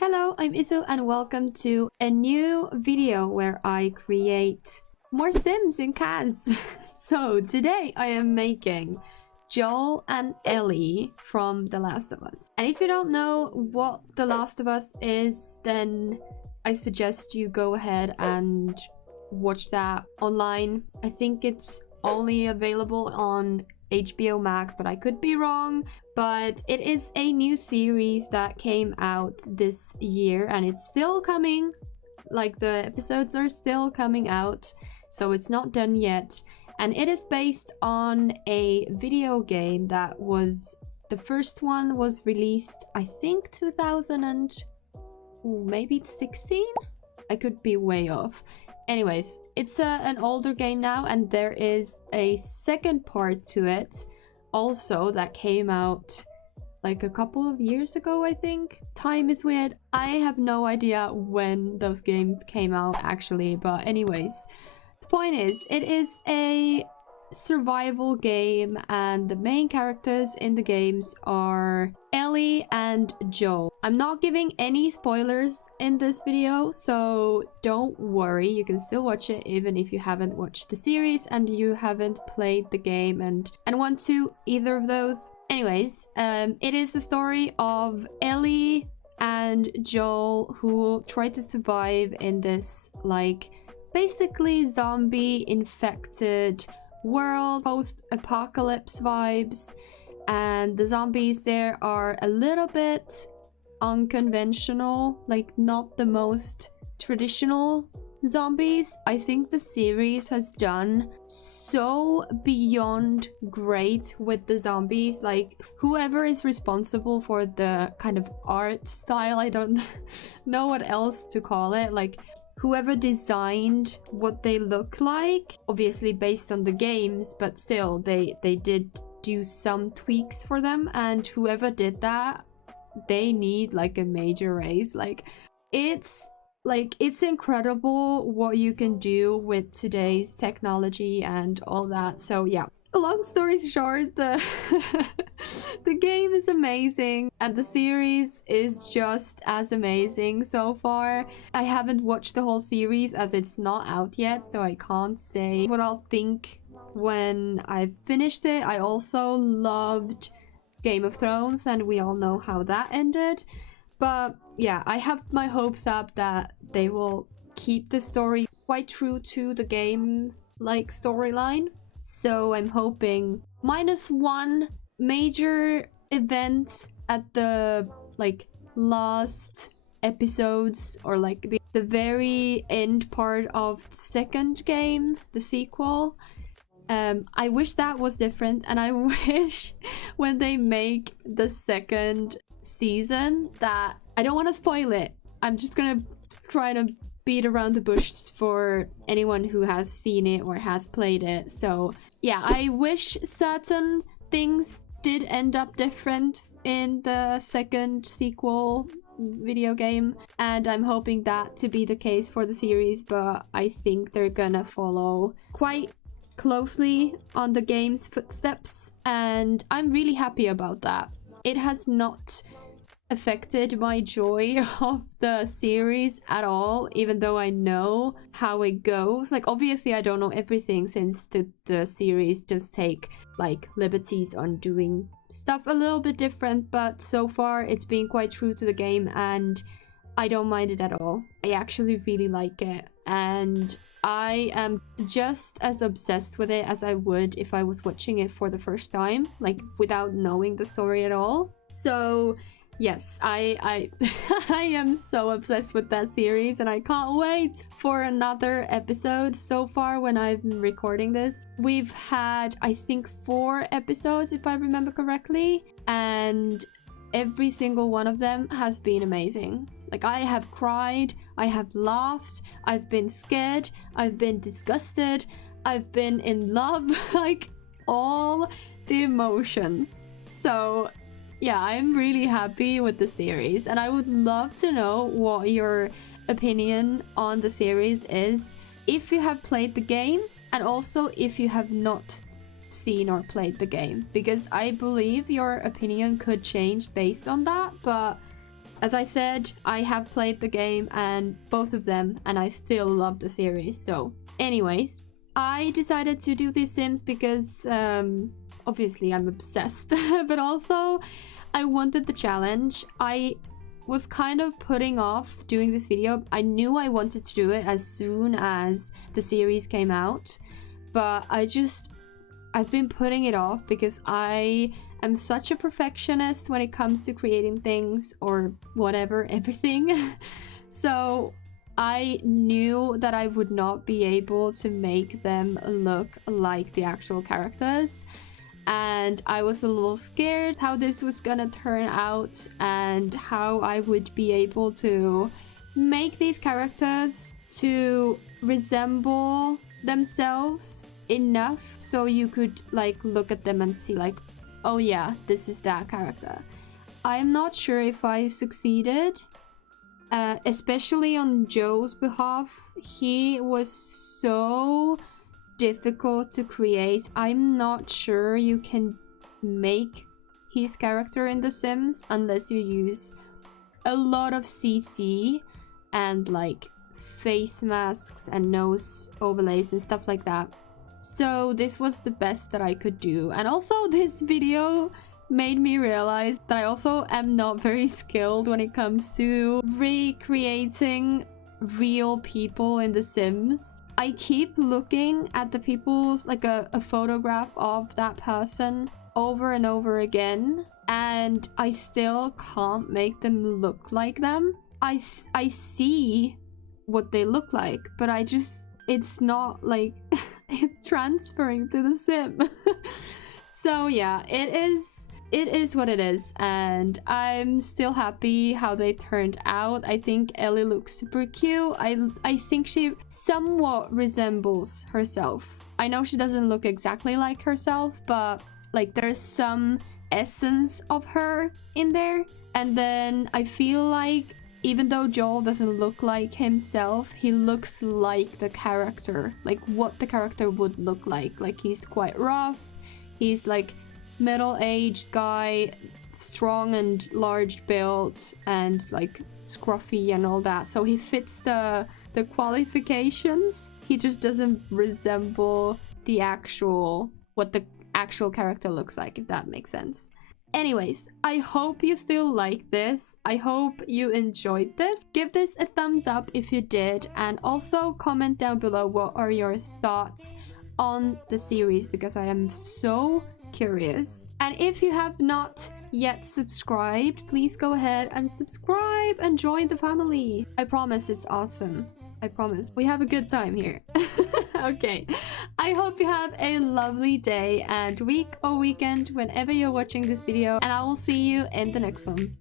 Hello, I'm Izu and welcome to a new video where I create more Sims in CAS. So today I am making Joel and Ellie from The Last of Us. And if you don't know what The Last of Us is, then I suggest you go ahead and watch that online. I think it's only available on HBO Max, but I could be wrong. But it is a new series that came out this year and it's still coming. Like, the episodes are still coming out, so it's not done yet. And it is based on a video game that was, the first one was released, I think 2000 and maybe 16? I could be way off. Anyways, it's an older game now, and there is a second part to it also that came out like a couple of years ago, I think. Time is weird. I have no idea when those games came out actually, but anyways. The point is, it is a survival game and the main characters in the games are Ellie and Joel. I'm not giving any spoilers in this video, so don't worry, you can still watch it even if you haven't watched the series and you haven't played the game and want to either of those. Anyways, it is the story of Ellie and Joel who try to survive in this, like, basically zombie infected world, post-apocalypse vibes, and the zombies there are a little bit unconventional, like not the most traditional zombies. I think the series has done so beyond great with the zombies. Like, whoever is responsible for the kind of art style, I don't know what else to call it, like whoever designed what they look like, obviously based on the games, but still they did do some tweaks for them, and whoever did that, they need like a major raise. It's incredible what you can do with today's technology and all that. So yeah, long story short, the game is amazing and the series is just as amazing so far. I haven't watched the whole series as it's not out yet, so I can't say what I'll think when I've finished it. I also loved Game of Thrones and we all know how that ended. But yeah, I have my hopes up that they will keep the story quite true to the game, like, storyline. So I'm hoping minus one major event at the like last episodes, or like the very end part of the second game, the sequel. I wish that was different, and I wish when they make the second season that, I don't want to spoil it, I'm just gonna try to beat around the bush for anyone who has seen it or has played it. So yeah, I wish certain things did end up different in the second sequel video game, and I'm hoping that to be the case for the series, but I think they're gonna follow quite closely on the game's footsteps, and I'm really happy about that. It has not affected my joy of the series at all, even though I know how it goes. Like, obviously I don't know everything, since the series does take like liberties on doing stuff a little bit different, but so far it's been quite true to the game and I don't mind it at all. I actually really like it, and I am just as obsessed with it as I would if I was watching it for the first time, like without knowing the story at all. So yes, I I am so obsessed with that series, and I can't wait for another episode. So far, when I've been recording this, we've had, I think, 4 episodes, if I remember correctly, and every single one of them has been amazing. Like, I have cried, I have laughed, I've been scared, I've been disgusted, I've been in love, like all the emotions. So yeah, I'm really happy with the series, and I would love to know what your opinion on the series is, if you have played the game, and also if you have not seen or played the game, because I believe your opinion could change based on that. But as I said, I have played the game and both of them, and I still love the series. So anyways, I decided to do these Sims because obviously I'm obsessed, but also I wanted the challenge. I was kind of putting off doing this video. I knew I wanted to do it as soon as the series came out, but I've been putting it off because I am such a perfectionist when it comes to creating things or whatever, everything. So I knew that I would not be able to make them look like the actual characters, and I was a little scared how this was gonna turn out and how I would be able to make these characters to resemble themselves enough so you could like look at them and see like, oh yeah, this is that character. I'm not sure if I succeeded, especially on Joe's behalf. He was so difficult to create. I'm not sure you can make his character in The Sims unless you use a lot of CC and like face masks and nose overlays and stuff like that. So this was the best that I could do. And also this video made me realize that I also am not very skilled when it comes to recreating real people in The Sims. I keep looking at the people's, like a photograph of that person over and over again, and I still can't make them look like them. I see what they look like, but it's not like it's transferring to the Sim. So yeah, it is what it is, and I'm still happy how they turned out. I think Ellie looks super cute. I think she somewhat resembles herself. I know she doesn't look exactly like herself, but like there's some essence of her in there. And then I feel like even though Joel doesn't look like himself, he looks like the character, like what the character would look like. Like he's quite rough, he's like middle-aged guy, strong and large build, and like scruffy and all that. So he fits the qualifications. He just doesn't resemble what the actual character looks like, if that makes sense. Anyways, I hope you still like this. I hope you enjoyed this. Give this a thumbs up if you did, and also comment down below what are your thoughts on the series, because I am so curious. And if you have not yet subscribed, please go ahead and subscribe and join the family. I promise it's awesome. I promise. We have a good time here. Okay. I hope you have a lovely day and week or weekend whenever you're watching this video, and I will see you in the next one.